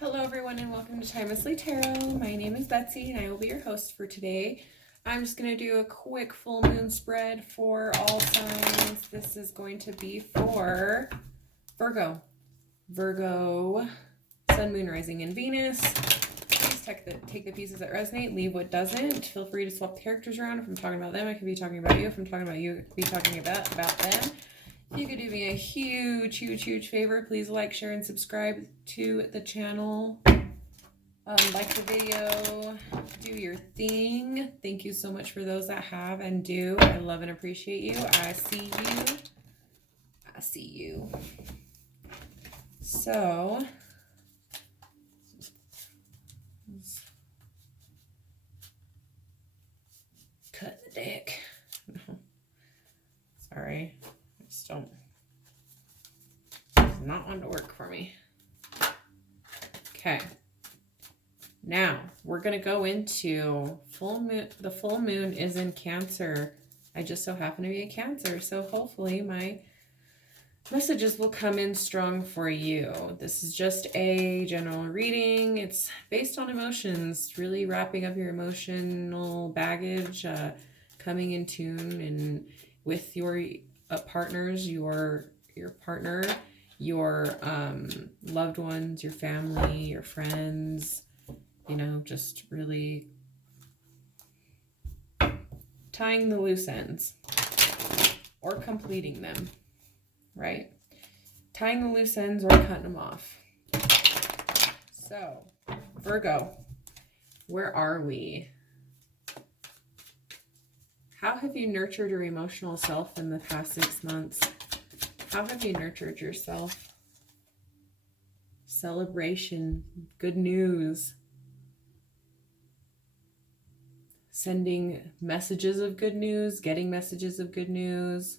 Hello everyone and welcome to Timelessly Tarot. My name is Betsy and I will be your host for today. I'm just going to do a quick full moon spread for all signs. This is going to be for Virgo. Virgo, Sun, Moon, Rising, and Venus. Please take the pieces that resonate, leave what doesn't. Feel free to swap the characters around. If I'm talking about them, I could be talking about you. If I'm talking about you, I could be talking about them. If you could do me a huge favor, please like, share, and subscribe to the channel. Like the video, do your thing. Thank you so much for those that have and do. I love and appreciate you. I see you. I see you. So, cut the deck. No. Sorry. I just don't. It's not one to work for me. Okay. Now, we're going to go into full moon. The full moon is in Cancer. I just so happen to be a Cancer, so hopefully my messages will come in strong for you. This is just a general reading. It's based on emotions, really wrapping up your emotional baggage, coming in tune and with your partners, your partner, your loved ones, your family, your friends. You know, just really tying the loose ends or completing them, right? Tying the loose ends or cutting them off. So, Virgo, where are we? How have you nurtured your emotional self in the past 6 months? How have you nurtured yourself? Celebration, good news. Sending messages of good news, getting messages of good news.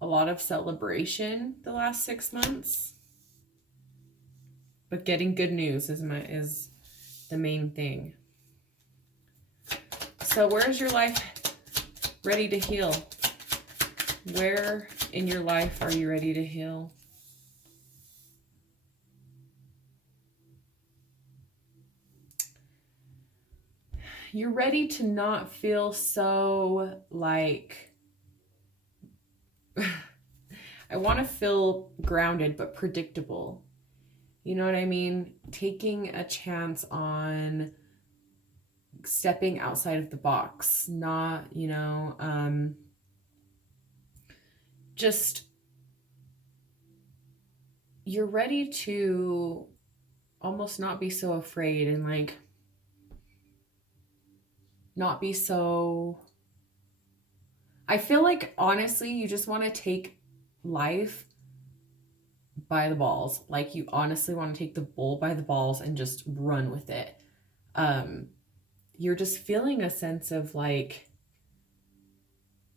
A lot of celebration the last 6 months. But getting good news is the main thing. So where is your life ready to heal? Where in your life are you ready to heal? You're ready to not feel so like, I want to feel grounded but predictable. You know what I mean? Taking a chance on stepping outside of the box, not, just, you're ready to almost not be so afraid and like, not be so, I feel like honestly you just want to take life by the balls. Like you honestly want to take the bull by the balls and just run with it. You're just feeling a sense of like,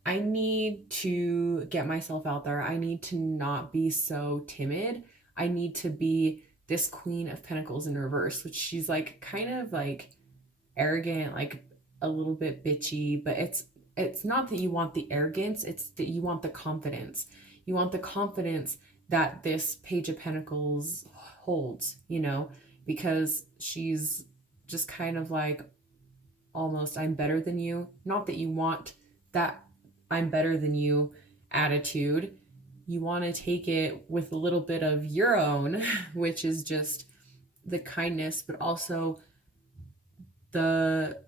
I need to get myself out there. I need to not be so timid. I need to be this Queen of Pentacles in reverse, which she's like kind of like arrogant, like a little bit bitchy, but it's not that you want the arrogance, it's that you want the confidence. You want the confidence that this Page of Pentacles holds, because she's just kind of like almost I'm better than you. Not that you want that I'm better than you attitude. You want to take it with a little bit of your own, which is just the kindness, but also the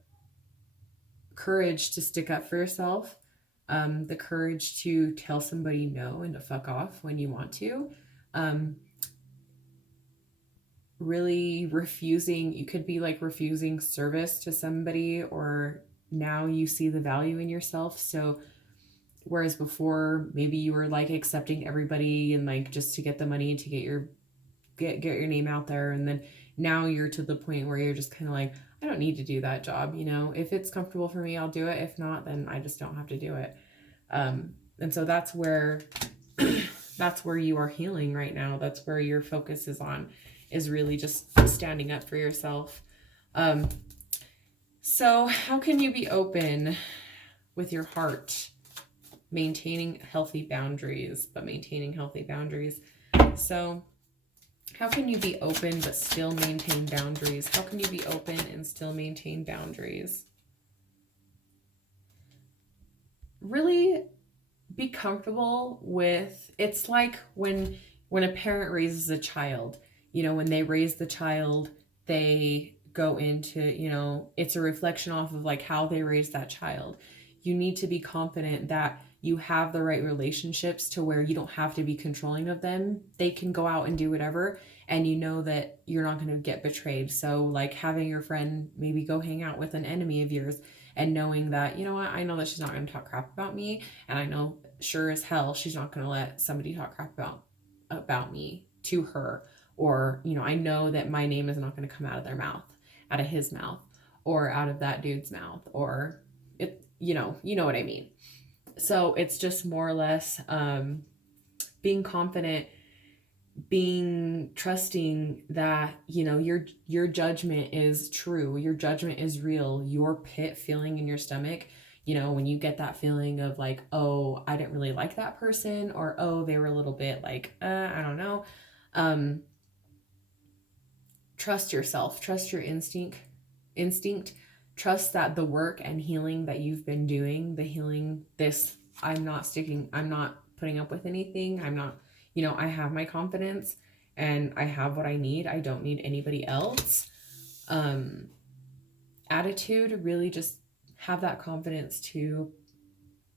courage to stick up for yourself, the courage to tell somebody no and to fuck off when you want to, really refusing, you could be like refusing service to somebody, or now you see the value in yourself. So whereas before maybe you were like accepting everybody and like just to get the money to get your name out there, and then now you're to the point where you're just kind of like, I don't need to do that job. If it's comfortable for me, I'll do it. If not, then I just don't have to do it. And so that's where you are healing right now. That's where your focus is on, is really just standing up for yourself. So how can you be open with your heart, maintaining healthy boundaries, So How can you be open but still maintain boundaries? How can you be open and still maintain boundaries? Really be comfortable with, it's like when a parent raises a child, when they raise the child, they go into, it's a reflection off of like how they raise that child. You need to be confident that you have the right relationships to where you don't have to be controlling of them. They can go out and do whatever, and you know that you're not going to get betrayed. So like having your friend maybe go hang out with an enemy of yours, and knowing that, I know that she's not going to talk crap about me, and I know sure as hell she's not going to let somebody talk crap about me to her, or I know that my name is not going to come out of their mouth, out of his mouth, or out of that dude's mouth, or it, you know what I mean. So it's just more or less being confident, being trusting that your judgment is true, your judgment is real. Your pit feeling in your stomach, when you get that feeling of like, oh, I didn't really like that person, or oh, they were a little bit like I don't know, trust yourself, trust your instinct, trust that the work and healing that you've been doing, the healing, I'm not putting up with anything, I'm not, I have my confidence and I have what I need, I don't need anybody else. Attitude, really just have that confidence to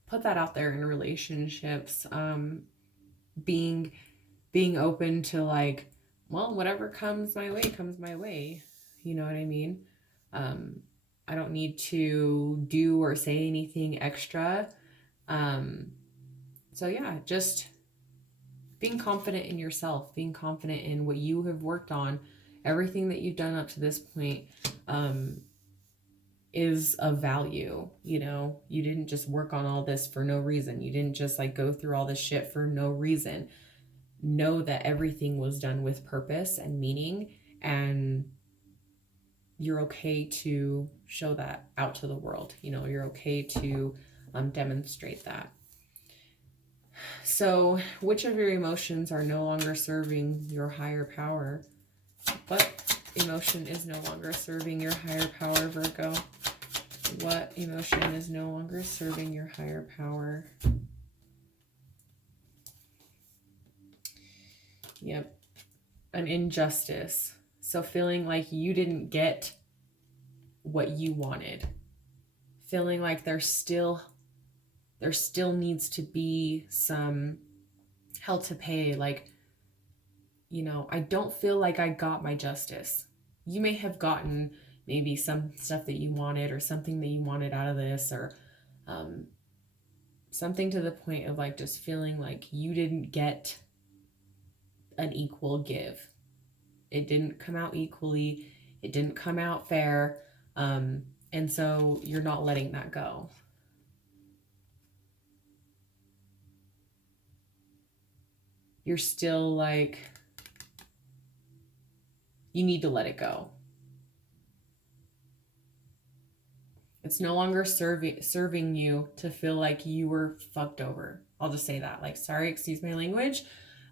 put that out there in relationships. Being open to like, well, whatever comes my way. You know what I mean? I don't need to do or say anything extra. So yeah, just being confident in yourself, being confident in what you have worked on, everything that you've done up to this point, is of value. You didn't just work on all this for no reason. You didn't just like go through all this shit for no reason. Know that everything was done with purpose and meaning, and you're okay to show that out to the world. You're okay to demonstrate that. So, which of your emotions are no longer serving your higher power? What emotion is no longer serving your higher power, Virgo? What emotion is no longer serving your higher power? Yep. An injustice. So feeling like you didn't get what you wanted. Feeling like there still needs to be some hell to pay. Like, I don't feel like I got my justice. You may have gotten maybe some stuff that you wanted, or something that you wanted out of this, or something to the point of like just feeling like you didn't get an equal give. It didn't come out equally. It didn't come out fair. And so you're not letting that go. You're still like, you need to let it go. It's no longer serving you to feel like you were fucked over. I'll just say that. Like, sorry, excuse my language.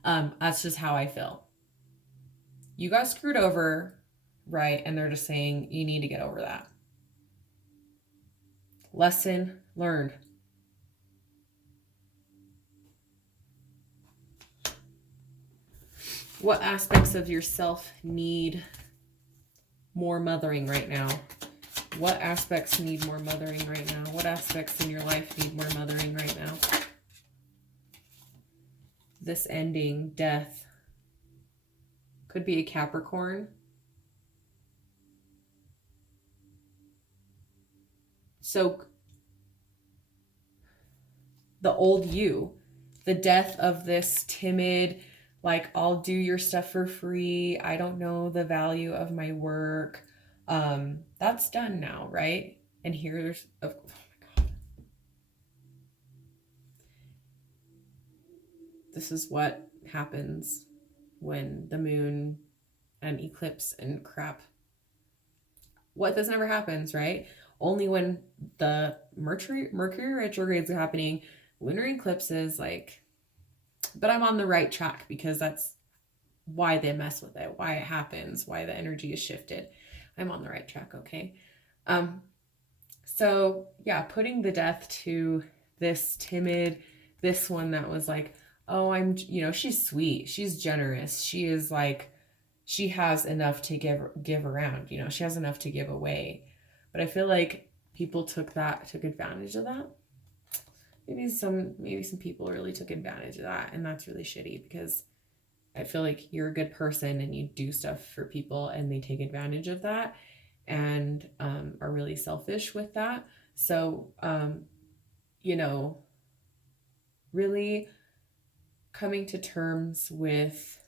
That's just how I feel. You got screwed over, right? And they're just saying you need to get over that. Lesson learned. What aspects of yourself need more mothering right now? What aspects need more mothering right now? What aspects in your life need more mothering right now? This ending, death, could be a Capricorn. So the old you, the death of this timid, like, I'll do your stuff for free, I don't know the value of my work, that's done now, right? And here's, oh my God, this is what happens when the moon and eclipse and crap. What, this never happens, right? Only when the Mercury retrogrades are happening, lunar eclipses, like, but I'm on the right track because that's why they mess with it, why it happens, why the energy is shifted. I'm on the right track, okay? So yeah, putting the death to this timid, this one that was like, oh, she's sweet, she's generous, she is like, she has enough to give around, she has enough to give away. But I feel like people took advantage of that. Maybe some people really took advantage of that, and that's really shitty, because I feel like you're a good person and you do stuff for people and they take advantage of that and are really selfish with that. So, really coming to terms with,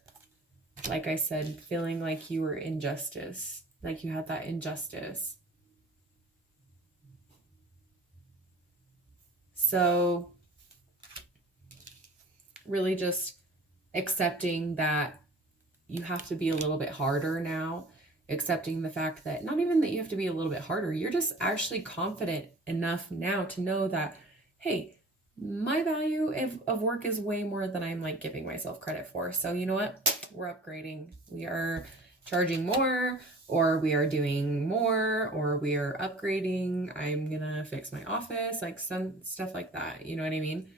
like I said, feeling like you were injustice, like you had that injustice. So really just accepting that you have to be a little bit harder now, accepting the fact that not even that you have to be a little bit harder, you're just actually confident enough now to know that, hey, my value of work is way more than I'm like giving myself credit for. So you know what? We're upgrading. We are charging more, or we are doing more, or we are upgrading. I'm gonna fix my office, like some stuff like that. You know what I mean?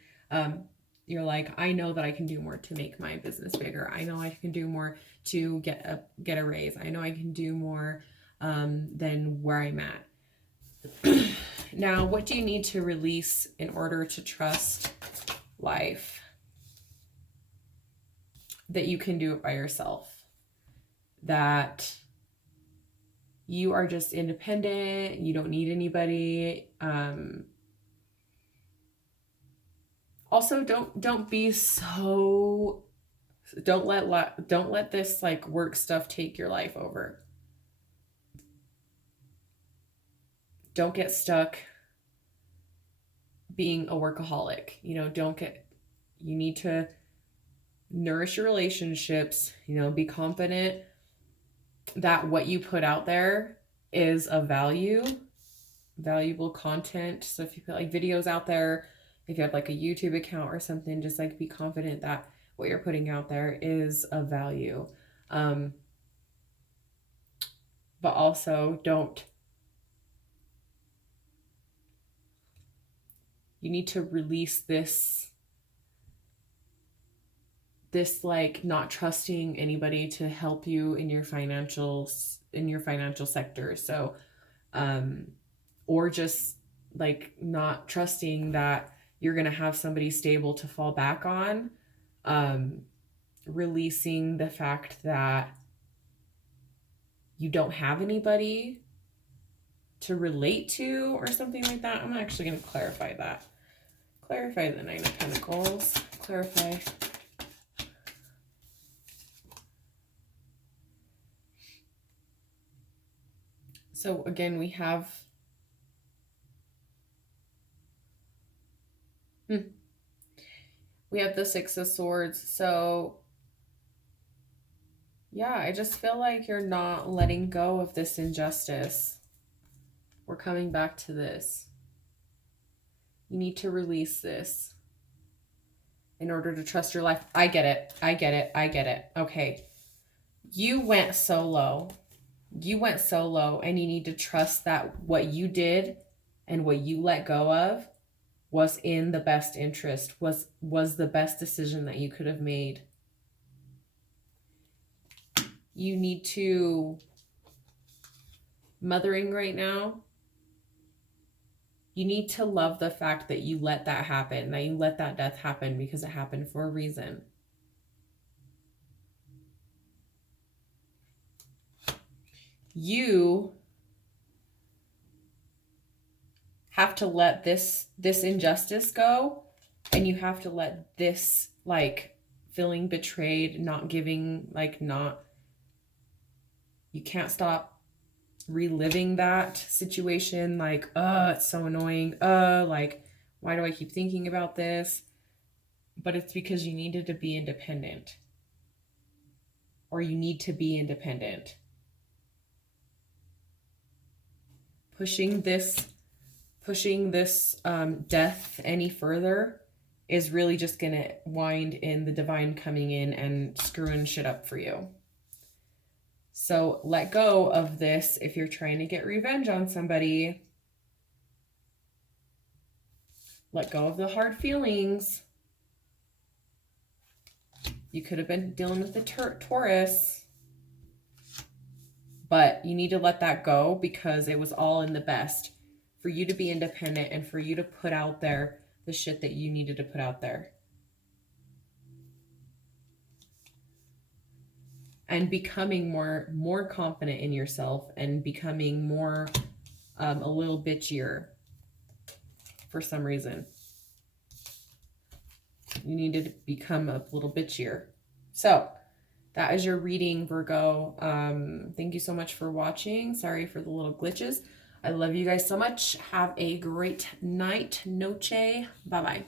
You're like, I know that I can do more to make my business bigger. I know I can do more to get a raise. I know I can do more than where I'm at. Now, what do you need to release in order to trust life? That you can do it by yourself. That you are just independent. You don't need anybody. Also, don't be so. Don't let this like work stuff take your life over. Don't get stuck being a workaholic. You need to nourish your relationships, be confident that what you put out there is of valuable content. So if you put like videos out there, if you have like a YouTube account or something, just like be confident that what you're putting out there is of value. But also you need to release this like not trusting anybody to help you in your financial sector. So, or just like not trusting that you're going to have somebody stable to fall back on. Releasing the fact that you don't have anybody to relate to or something like that. I'm actually going to clarify that. Clarify the Nine of Pentacles. Clarify. So again, we have the Six of Swords. So yeah, I just feel like you're not letting go of this injustice. We're coming back to this. You need to release this in order to trust your life. I get it. Okay. You went solo, and you need to trust that what you did and what you let go of was in the best interest, was the best decision that you could have made. You need to, mothering right now, you need to love the fact that you let that happen, that you let that death happen, because it happened for a reason. You have to let this injustice go, and you have to let this like feeling betrayed, not giving, you can't stop reliving that situation, like, it's so annoying, like, why do I keep thinking about this? But it's because you needed to be independent, or you need to be independent. Pushing this death any further is really just going to wind in the divine coming in and screwing shit up for you. So let go of this if you're trying to get revenge on somebody. Let go of the hard feelings. You could have been dealing with the Taurus, but you need to let that go because it was all in the best for you to be independent and for you to put out there the shit that you needed to put out there. And becoming more confident in yourself and becoming more a little bitchier for some reason. You need to become a little bitchier. So that is your reading, Virgo. Thank you so much for watching. Sorry for the little glitches. I love you guys so much. Have a great night. Noche. Bye-bye.